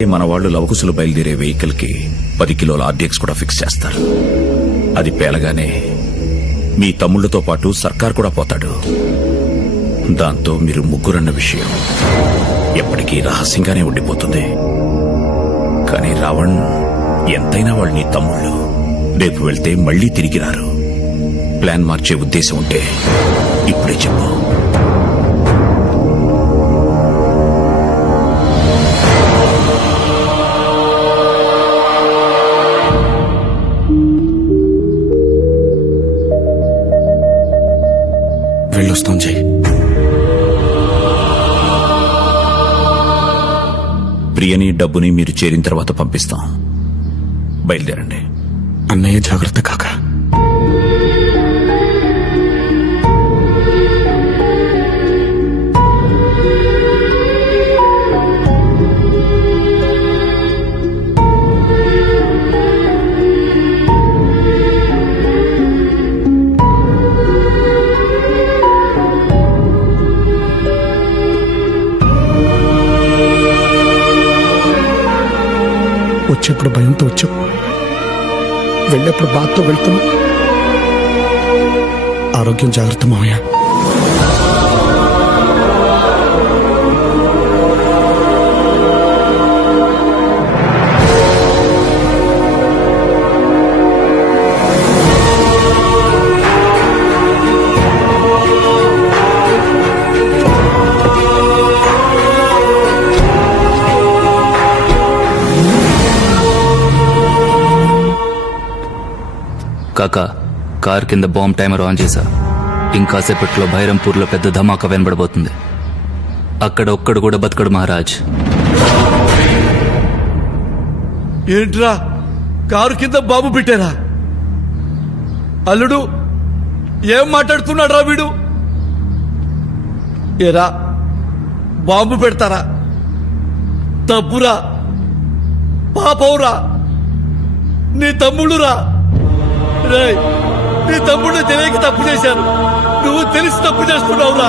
మన వాళ్ళు లవకుశలు బయలుదేరే వెహికల్ కి 10 కిలోల ఆర్డీఎక్స్ కూడా ఫిక్స్ చేస్తారు. అది పేలగానే మీ తమ్ముళ్లతో పాటు సర్కార్ కూడా పోతాడు. దాంతో మీరు ముగ్గురన్న విషయం ఎప్పటికీ రహస్యంగానే ఉండిపోతుంది. కానీ రావణ్ ఎంతైనా వాళ్ళు నీ తమ్ముళ్ళు. రేపు వెళ్తే మళ్లీ తిరిగి రారు. ప్లాన్ మార్చే ఉద్దేశం ఉంటే ఇప్పుడే చెప్పు. వెళ్ళొస్తాం జై. ప్రియని డబ్బుని మీరు చేరిన తర్వాత పంపిస్తాం. బయలుదేరండి. అన్నయ్య జాగ్రత్త కాకా. వచ్చేప్పుడు భయంతో వచ్చావు, వెళ్ళేప్పుడు బాధతో వెళ్తున్నావు. ఆరోగ్యం జాగ్రత్త మావయ్య. కాకా, కార్ కింద బాంబ్ టైమర్ ఆన్ చేశా. ఇంకాసేపట్లో బైరంపూర్లో పెద్ద ధమాకా వినబడబోతుంది. అక్కడ ఒక్కడు కూడా బతకడు మహారాజ్. ఏంట్రా కారు కింద బాంబు పెట్టారా? అల్లుడు ఏం మాట్లాడుతున్నాడ్రా వీడు? ఏరా బాంబు పెడతారా? తప్పురా, పాపవురా, నీ తమ్ముడురా. రేయ్, నీ తమ్ముడు తెలియక తప్పు చేశారు, నువ్వు తెలిసి తప్పు చేస్తున్నావురా.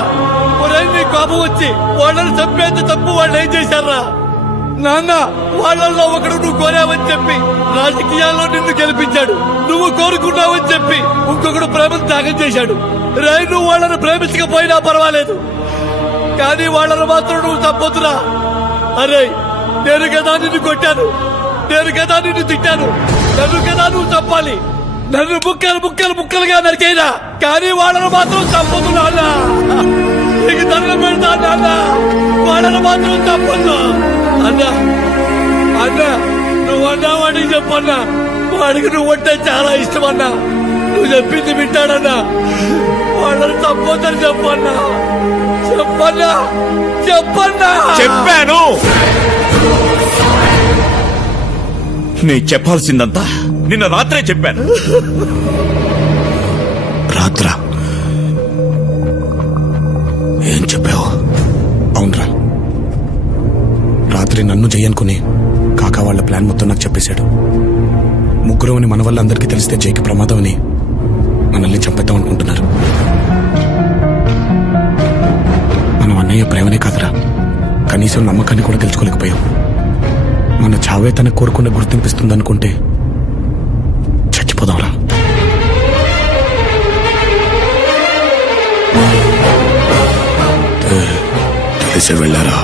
ఒరే, నీ కోపం వచ్చి వాళ్ళని చంపేంత తప్పు వాళ్ళు ఏం చేశారా? నాన్న, వాళ్ళల్లో ఒకడు నువ్వు కోరావని చెప్పి రాజకీయాల్లో నిన్ను గెలిపించాడు. నువ్వు కోరుకున్నావని చెప్పి ఇంకొకడు ప్రేమను త్యాగం చేశాడు. రేయ్, నువ్వు వాళ్ళని ప్రేమించకపోయినా పర్వాలేదు, కానీ వాళ్ళని మాత్రం నువ్వు తప్పొద్దురా. అరే, నేను కదా నిన్ను కొట్టాను, నేను కదా నిన్ను తిట్టాను, నన్ను కదా నువ్వు తప్పాలి. నన్ను ముక్కలుగా నరికేనా, కానీ వాళ్ళను మాత్రం తప్పదు నాన్న. నీకు దండం పెడతా నాన్న, వాళ్ళను మాత్రం తప్పదు. అన్నా నువ్వు అన్నా వాడికి చెప్పన్నా, వాడికి నువ్వు అంటే చాలా ఇష్టం అన్నా. నువ్వు చెప్పింది వింటాడన్నా, వాళ్ళని తప్పొద్దని చెప్పన్నా. చెప్పాను. నీ చెప్పాల్సిందంతా నిన్న రాత్రే చెప్పాను. రాత్రా? ఏం చెప్పావు? అవునరా, రాత్రి నన్ను జయనుకుని కాకా వాళ్ళ ప్లాన్ మొత్తం నాకు చెప్పేశాడు. ముగ్గురు అని మన వల్ల అందరికీ తెలిస్తే జైకి ప్రమాదం అని మనల్ని చంపేద్దాం అనుకుంటున్నారు. మనం అన్నయ్య ప్రేమనే కాదురా, కనీసం నమ్మకాన్ని కూడా తెలుసుకోలేకపోయాం. మన చావే తన కోరుకున్న గుర్తింపిస్తుందనుకుంటే చచ్చిపోదాంరా. తెలిసి వెళ్ళారా?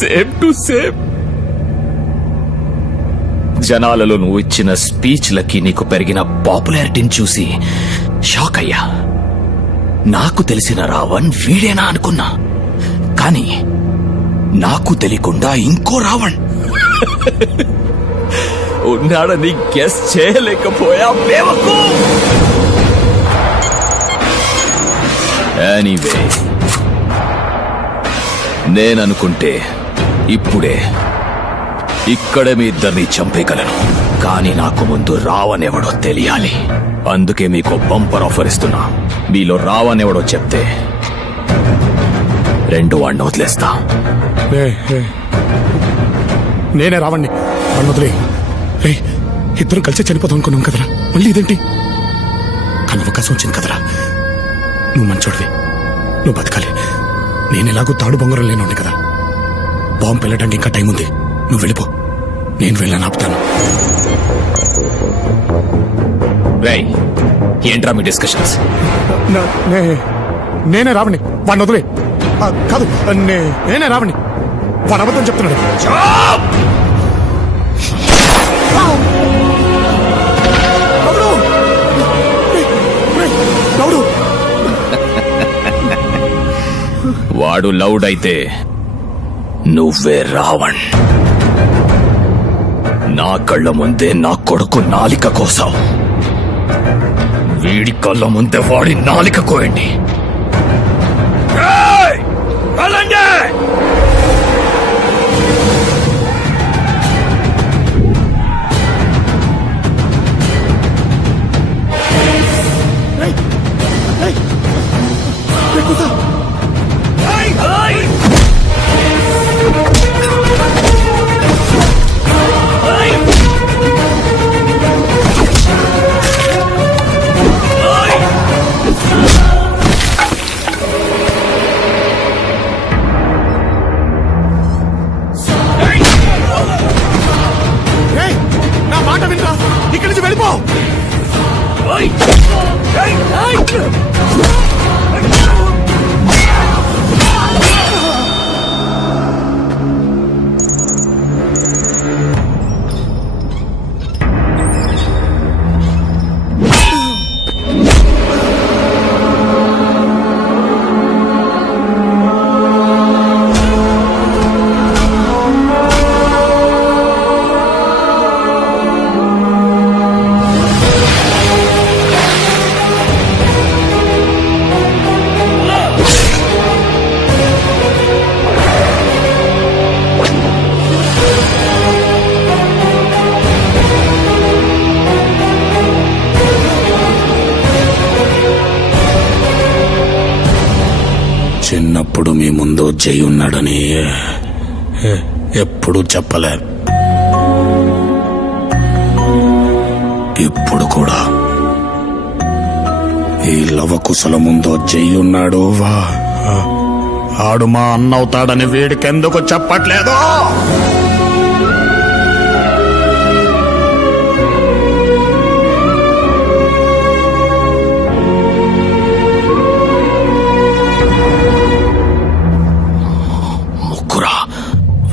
Same to same. జనాలలో నువ్వు ఇచ్చిన స్పీచ్లకి నీకు పెరిగిన పాపులారిటీని చూసి షాక్ అయ్యా. నాకు తెలిసిన రావణ్ వీడేనా అనుకున్నా, కానీ నాకు తెలియకుండా ఇంకో రావణ్ ఉన్నాడని గెస్ చేయలేకపోయా. ఎనీవే, నేననుకుంటే ఇప్పుడే ఇక్కడే మీ ఇద్దరిని చంపేయగలను, కానీ నాకు ముందు రావనెవడో తెలియాలి. అందుకే మీకు బంపర్ ఆఫర్ ఇస్తున్నా. మీలో రావనెవడో చెప్తే రెండు వాడిని వదిలేస్తా. నేనే రావండి, వాడిని వదిలే. రే, ఇద్దరం కలిసి చనిపోతాం అనుకున్నాం కదరా, మళ్ళీ ఇదేంటి? కానీ అవకాశం వచ్చింది కదరా. నువ్వు మంచోడివి, నువ్వు బతకాలి. నేను ఎలాగో తాడు బొంగరం లేనుండి కదా. బాంబు వెళ్ళడానికి ఇంకా టైం ఉంది. నువ్వు వెళ్ళిపో, నేను వెళ్ళని ఆపుతాను. రేయ్, ఏంట్రా మీ డిస్కషన్స్? నేనే రావణి, వాడిని వదిలే. కాదు, నేనే రావణి, వాడు అబద్ధం చెప్తున్నాడు. వాడు లౌడ్ అయితే నువ్వే రావణ్. నా కళ్ళ ముందే నా కొడుకు నాలిక కోసావు, వీడి కళ్ళ ముందే వాడి నాలిక కోయండి. ఏయ్! వెళ్ళండి! నా మాట వినరా, ఇక్కడి నుంచి వెళ్ళిపో. చిన్నప్పుడు మీ ముందు జై ఉన్నాడని ఎప్పుడు చెప్పలే. ఇప్పుడు కూడా ఈ లవకుశల ముందు జై ఉన్నాడు. ఆడు మా అన్నవుతాడని వీడికెందుకు చెప్పట్లేదు?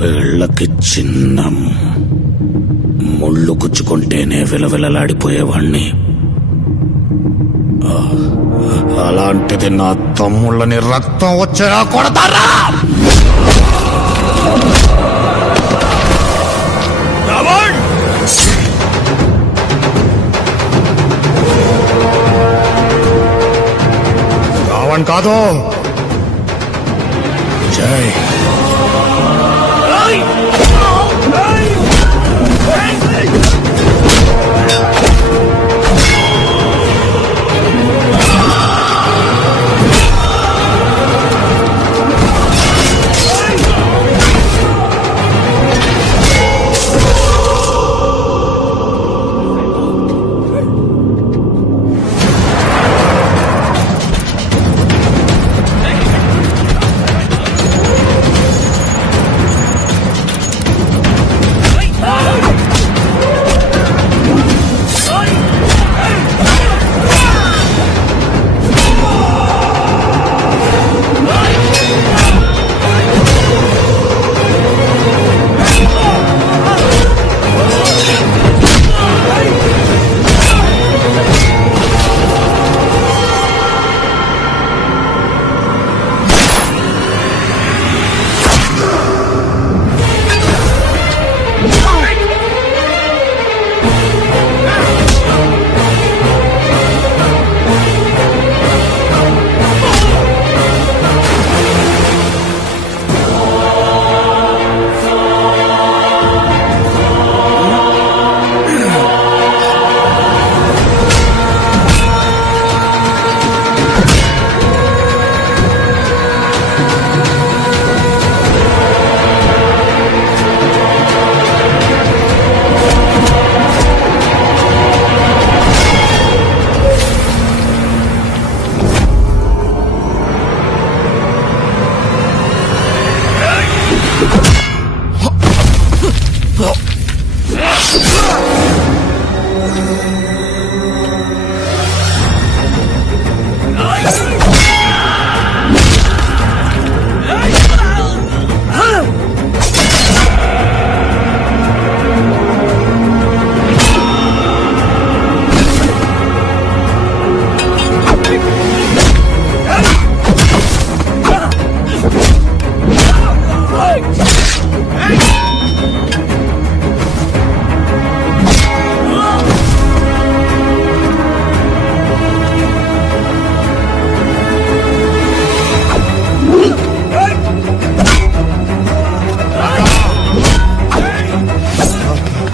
వీళ్ళకి చిన్న ముళ్ళు గుచ్చుకుంటేనే విలవిలలాడిపోయేవాణ్ణి. అలాంటిది నా తమ్ముళ్ళని రక్తం వచ్చేలా కొడతారా? రావణ్ కాదు, జై.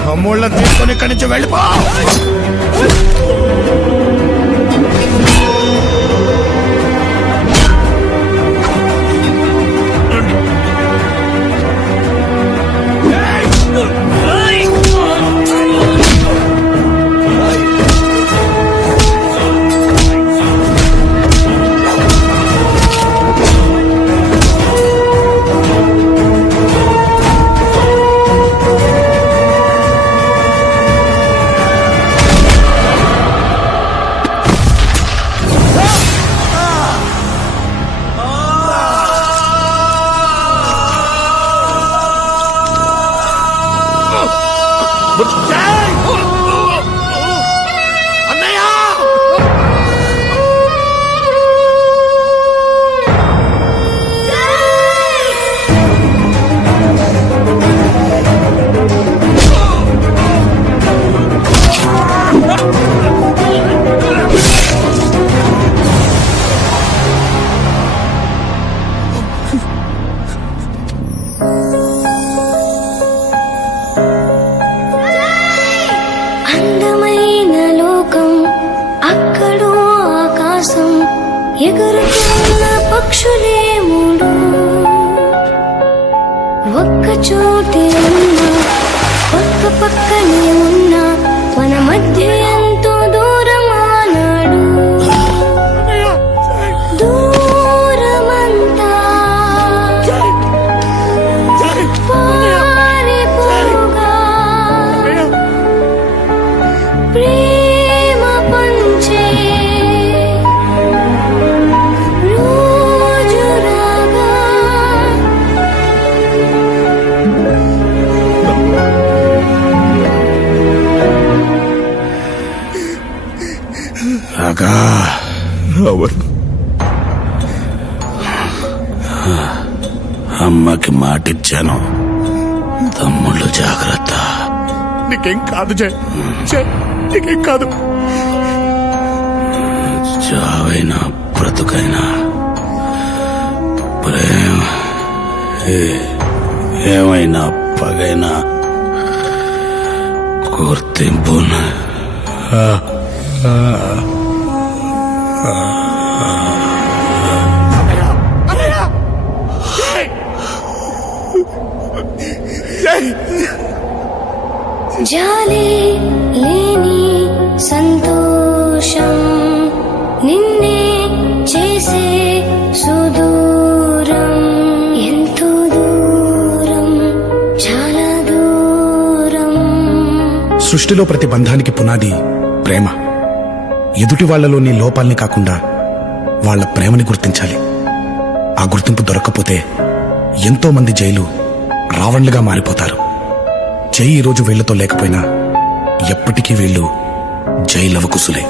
తమ్ముళ్ళని తీసుకొని ఇక్కడి నుంచి వెళ్ళిపో. అందమైన లోకం అక్కడో ఆకాశం ఎగురుతున్న పక్షులే మూడు ఒక్క చోటే ఉన్నా పక్క పక్కనే ఉన్నా మన మధ్య ఎంతో దూరం ఆనాడు దూరమంతా పారిపోగా ప్రేమ పంచే రోజు రాగా రాగా అవును. అమ్మకి మాటిచ్చాను, తమ్ముళ్ళు జాగ్రత్త. నీకేం కాదు జై, జై నీకేం కాదు. చావైనా బ్రతుకైనా ప్రేమ ఏమైనా పగైనా గుర్తింపు జాలి లేని సంతోషం నిన్నే చేసే సుదూరం ఎంతో దూరం చాలా దూరం. సృష్టిలో ప్రతి బంధానికి పునాది ప్రేమ. ఎదుటి వాళ్లలోని లోపాల్ని కాకుండా వాళ్ళ ప్రేమని గుర్తించాలి. ఆ గుర్తింపు దొరక్కపోతే ఎంతో మంది జైలు రావణ్లుగా మారిపోతారు. జై ఈరోజు వీళ్లతో లేకపోయినా ఎప్పటికీ వీళ్ళు జై లవకుశులే.